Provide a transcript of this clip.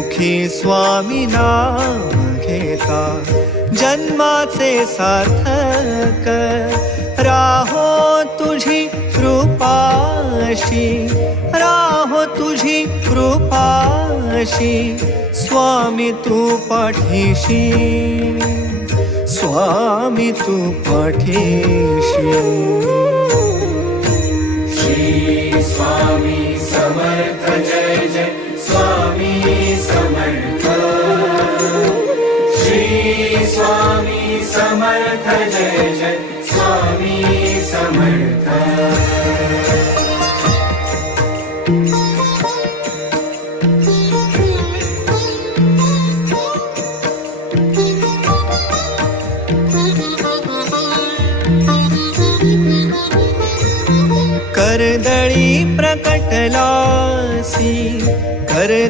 मुखी स्वामी नाम घेता जन्माचे सार्थक राहो तुझी कृपाशी राहो तुझी कृपाशी स्वामी तू पाठीशी स्वामी तू पाठीशी श्री स्वामी समर्थ जय जय स्वामी समर्थ श्री स्वामी समर्थ जय जय स्वामी समर्थ कर्दळी प्रकटलासी कर्दळी